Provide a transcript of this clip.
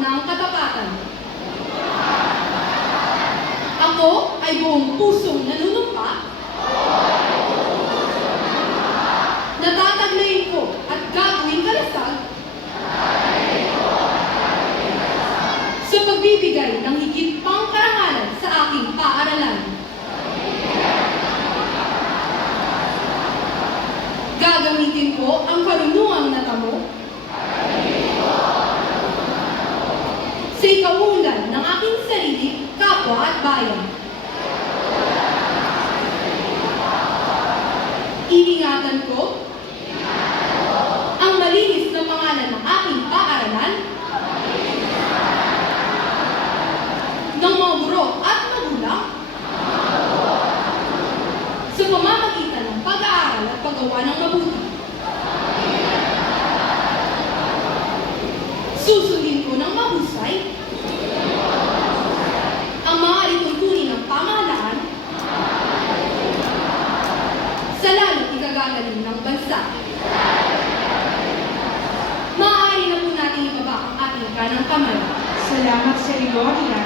ng katapatan. Ako ay buong pusong nanunumpa na tataglayin ko at gagawing kalasag sa pagbibigay ng higit pang karangalan sa aking paaralan. Gagamitin ko ang karunungang natamo sa ikaunlad ng aking sarili, kapwa at bayan. Iingatan ko ang malinis na pangalan ng aking paaralan, ng mga guro at magulang, sa pamamagitan ng pag-aaral at paggawa ng mabuti. Susundin ko ng mahusay ang mga alituntunin ng pamahalaan sa lalo't ikagagaling ng bansa. Maaari na po natin ibaba ang ating kanang kamay. Salamat sa Gloria.